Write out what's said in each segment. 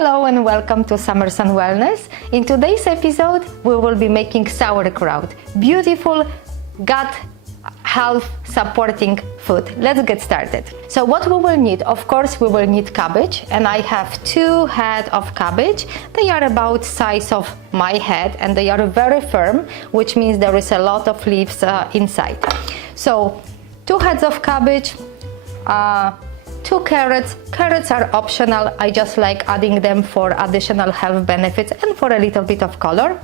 Hello and welcome to Summers and Wellness. In today's episode, we will be making sauerkraut, beautiful gut health supporting food. Let's get started. So what we will need, of course, we will need cabbage, and I have 2 heads of cabbage. They are about size of my head and they are very firm, which means there is a lot of leaves inside. So 2 heads of cabbage, 2 carrots. Carrots are optional. I just like adding them for additional health benefits and for a little bit of color.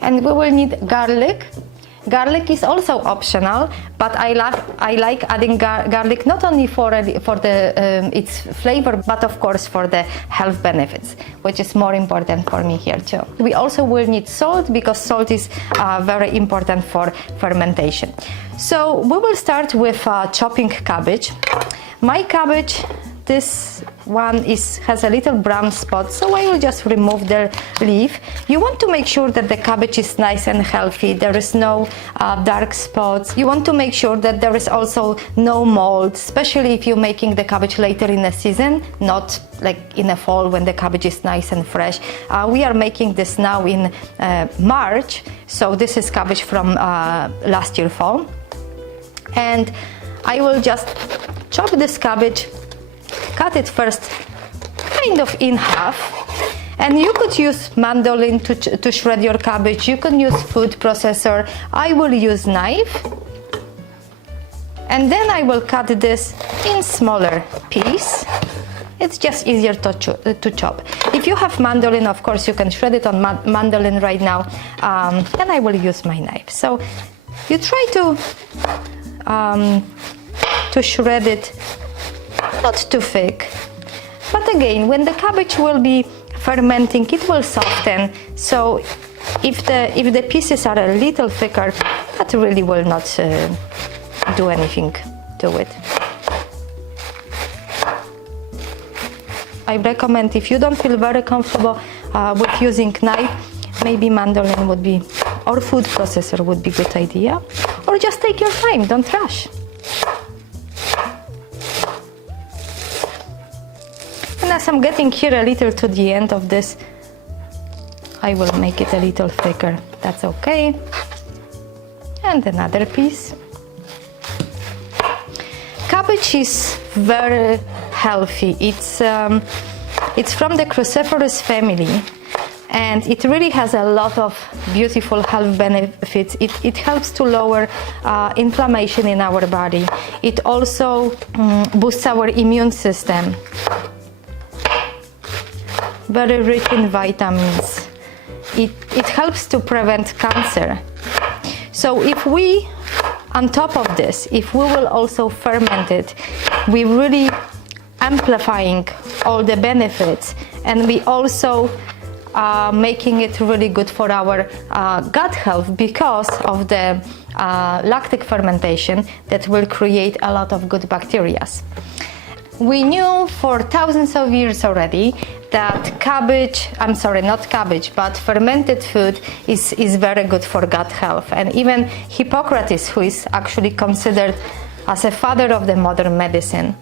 And we will need garlic. Garlic is also optional, but I like adding garlic not only for its flavor, but of course for the health benefits, which is more important for me here too. We also will need salt because salt is very important for fermentation. So we will start with chopping cabbage. My cabbage, this one has a little brown spot, so I will just remove the leaf. You want to make sure that the cabbage is nice and healthy. There is no dark spots. You want to make sure that there is also no mold, especially if you're making the cabbage later in the season, not like in the fall when the cabbage is nice and fresh. We are making this now in March, so this is cabbage from last year fall. And I will just chop this cabbage, cut it first kind of in half, and you could use mandolin to shred your cabbage. You can use food processor. I will use knife, and then I will cut this in smaller piece. It's just easier to chop. If you have mandolin, of course you can shred it on mandolin right now, and I will use my knife. So you try to shred it not too thick, but again, when the cabbage will be fermenting, it will soften. So if the pieces are a little thicker, that really will not do anything to it. I recommend, if you don't feel very comfortable with using knife, maybe mandolin would be, or food processor would be a good idea, or just take your time, don't rush. And as I'm getting here a little to the end of this, I will make it a little thicker. That's okay. And another piece. Cabbage is very healthy. It's from the cruciferous family, and it really has a lot of beautiful health benefits. It helps to lower inflammation in our body. It also boosts our immune system. Very rich in vitamins. It helps to prevent cancer. So if we, on top of this, if we will also ferment it, we really amplifying all the benefits, and we also making it really good for our gut health because of the lactic fermentation that will create a lot of good bacteria. We knew for thousands of years already that but fermented food is very good for gut health. And even Hippocrates, who is actually considered as a father of the modern medicine,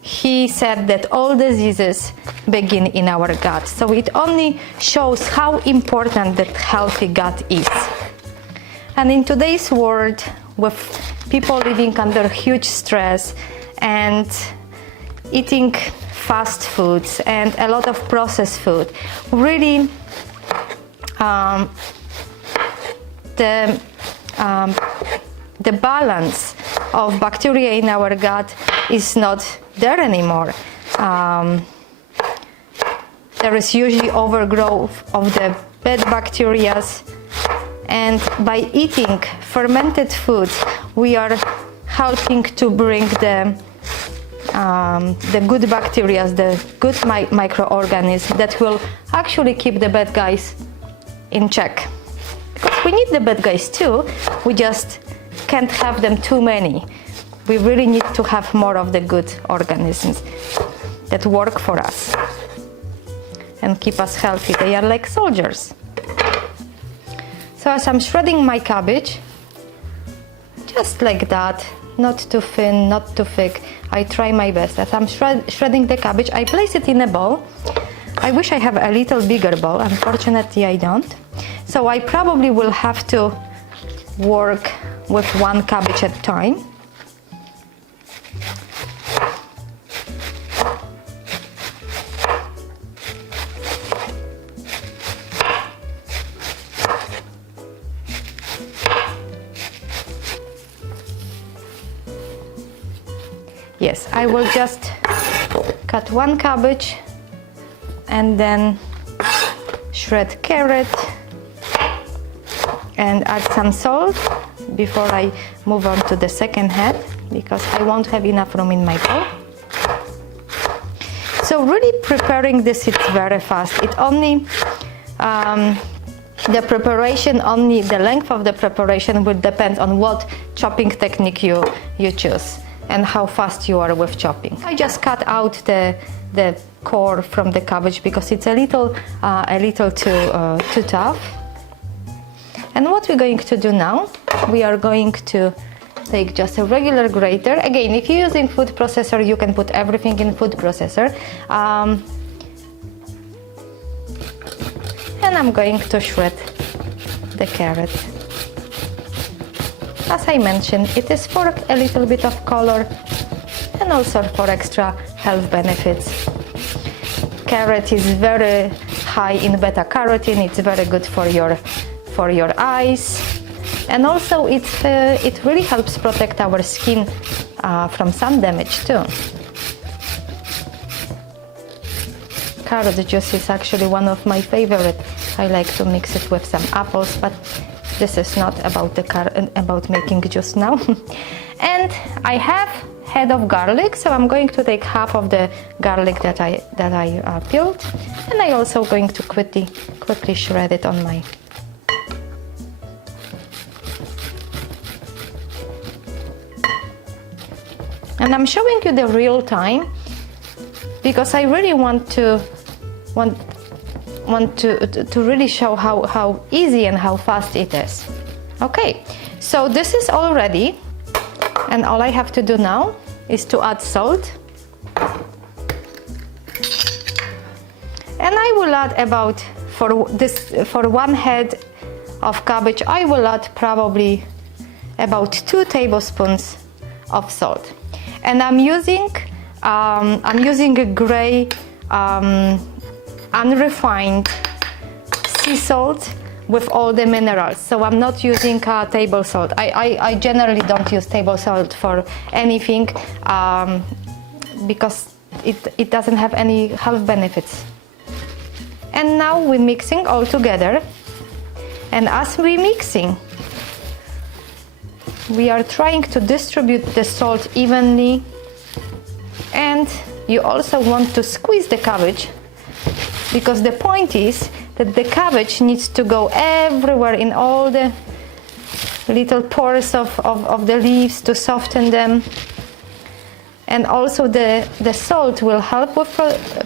he said that all diseases begin in our gut. So it only shows how important that healthy gut is. And in today's world, with people living under huge stress and eating fast foods and a lot of processed food, really the balance of bacteria in our gut is not there anymore. There is usually overgrowth of the bad bacteria, and by eating fermented foods, we are helping to bring the good bacteria, the good microorganisms that will actually keep the bad guys in check. Because we need the bad guys too, we just can't have them too many. We really need to have more of the good organisms that work for us and keep us healthy. They are like soldiers. So as I'm shredding my cabbage, just like that, not too thin, not too thick, I try my best. As I'm shredding the cabbage, I place it in a bowl. I wish I have a little bigger bowl. Unfortunately, I don't. So I probably will have to work with one cabbage at a time. Yes, I will just cut one cabbage and then shred carrot and add some salt before I move on to the second head, because I won't have enough room in my bowl. So really preparing this, it's very fast. It only the preparation, only the length of the preparation will depend on what chopping technique you choose and how fast you are with chopping. I just cut out the core from the cabbage because it's a little too tough. And what we're going to do now, we are going to take just a regular grater. Again, if you're using food processor, you can put everything in food processor. And I'm going to shred the carrot. As I mentioned, it is for a little bit of color and also for extra health benefits. Carrot is very high in beta carotene. It's very good for your eyes, and also it really helps protect our skin from sun damage too. Carrot juice is actually one of my favorite. I like to mix it with some apples, but this is not about making juice now. And I have head of garlic, so I'm going to take half of the garlic that I peeled, and I also going to quickly shred it on my. And I'm showing you the real time because I really want to really show how easy and how fast it is. Okay, so this is all ready, and all I have to do now is to add salt. And I will add about, for one head of cabbage, I will add probably about 2 tablespoons of salt. And I'm using a gray unrefined sea salt with all the minerals. So I'm not using table salt. I generally don't use table salt for anything because it doesn't have any health benefits. And now we're mixing all together. And as we're mixing, we are trying to distribute the salt evenly, and you also want to squeeze the cabbage, because the point is that the cabbage needs to go everywhere in all the little pores of the leaves to soften them. And also the salt will help with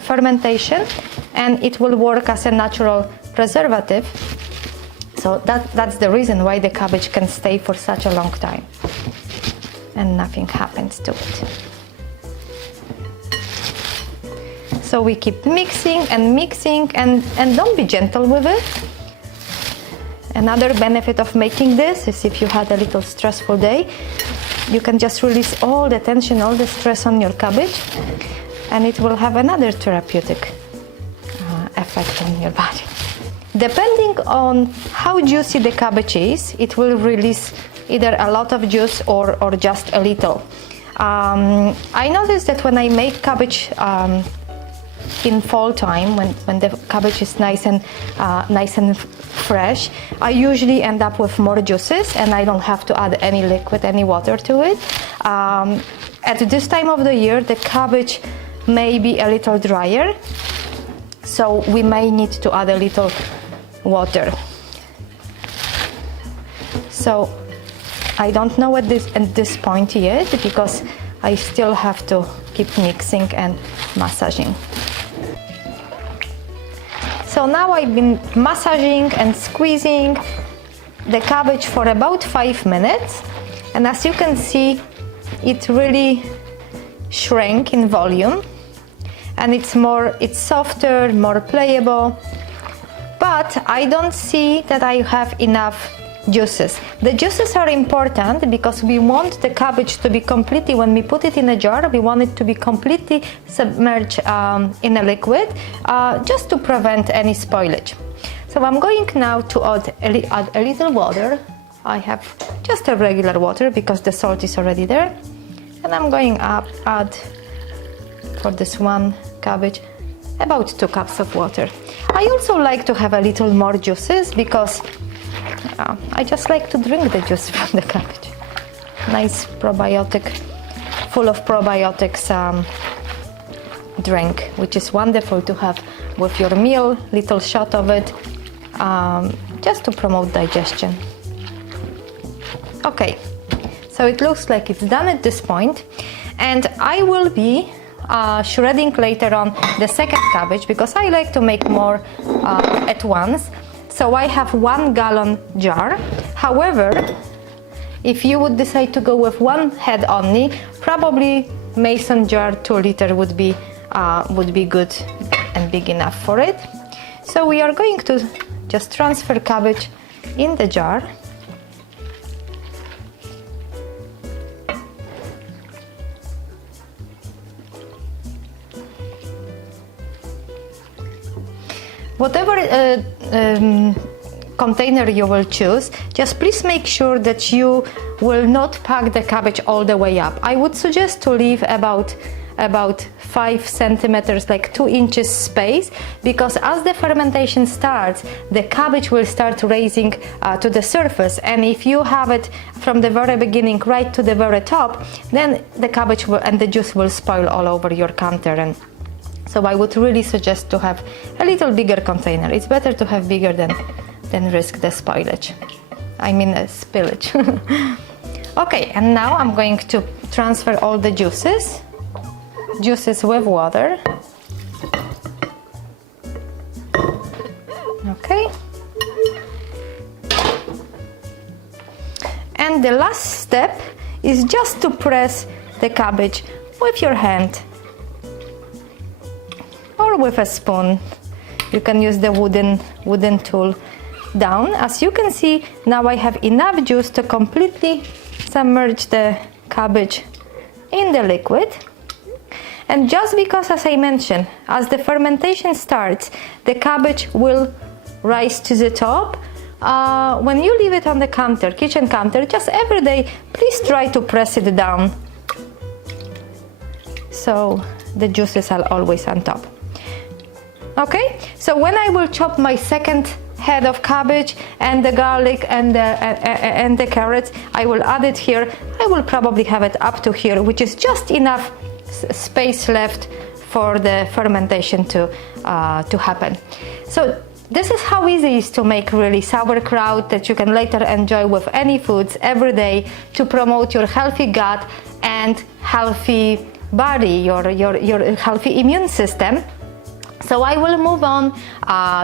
fermentation, and it will work as a natural preservative. So that's the reason why the cabbage can stay for such a long time and nothing happens to it. So we keep mixing and mixing, and don't be gentle with it. Another benefit of making this is if you had a little stressful day, you can just release all the tension, all the stress on your cabbage, and it will have another therapeutic effect on your body. Depending on how juicy the cabbage is, it will release either a lot of juice or just a little. I noticed that when I make cabbage in fall time, when the cabbage is nice and fresh, I usually end up with more juices, and I don't have to add any liquid, any water to it. At this time of the year, the cabbage may be a little drier, so we may need to add a little water. So I don't know at this point yet, because I still have to keep mixing and massaging. So now I've been massaging and squeezing the cabbage for about 5 minutes, and as you can see, it really shrank in volume. and it's softer, more playable. But I don't see that I have enough juices. The juices are important because we want the cabbage to be completely, when we put it in a jar, we want it to be completely submerged in a liquid, just to prevent any spoilage. So I'm going now to add a little water. I have just a regular water because the salt is already there. And I'm going to add, for this one cabbage, about 2 cups of water. I also like to have a little more juices because I just like to drink the juice from the cabbage. Nice probiotic, full of probiotics drink, which is wonderful to have with your meal, little shot of it, just to promote digestion. Okay, so it looks like it's done at this point, and I will be shredding later on the second cabbage because I like to make more at once. So I have 1 gallon jar. However, if you would decide to go with 1 head only, probably mason jar 2 liter would be good and big enough for it. So we are going to just transfer cabbage in the jar. Whatever container you will choose, just please make sure that you will not pack the cabbage all the way up. I would suggest to leave about 5 centimeters, like 2 inches space, because as the fermentation starts, the cabbage will start raising to the surface, and if you have it from the very beginning right to the very top, then the cabbage and the juice will spoil all over your counter. And so I would really suggest to have a little bigger container. It's better to have bigger than risk the spoilage. I mean spillage. Okay, and now I'm going to transfer all the juices with water. Okay. And the last step is just to press the cabbage with your hand or with a spoon. You can use the wooden tool down. As you can see, now I have enough juice to completely submerge the cabbage in the liquid. And just because, as I mentioned, as the fermentation starts, the cabbage will rise to the top. When you leave it on the counter, kitchen counter, just every day, please try to press it down so the juices are always on top. Okay, so when I will chop my second head of cabbage and the garlic and the carrots, I will add it here. I will probably have it up to here, which is just enough space left for the fermentation to happen. So this is how easy it is to make really sauerkraut that you can later enjoy with any foods every day to promote your healthy gut and healthy body, your healthy immune system. So I will move on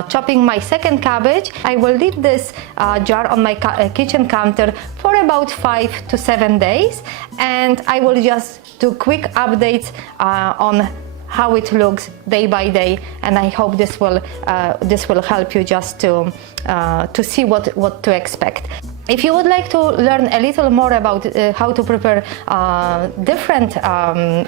chopping my second cabbage. I will leave this jar on my kitchen counter for about 5 to 7 days, and I will just do quick updates on how it looks day by day, and I hope this will help you just to see what to expect. If you would like to learn a little more about how to prepare different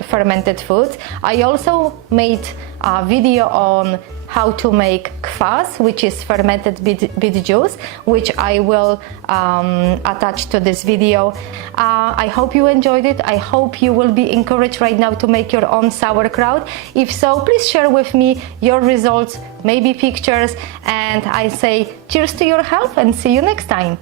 fermented foods, I also made a video on how to make kwas, which is fermented beet juice, which I will attach to this video. I hope you enjoyed it. I hope you will be encouraged right now to make your own sauerkraut. If so, please share with me your results, maybe pictures, and I say cheers to your health and see you next time.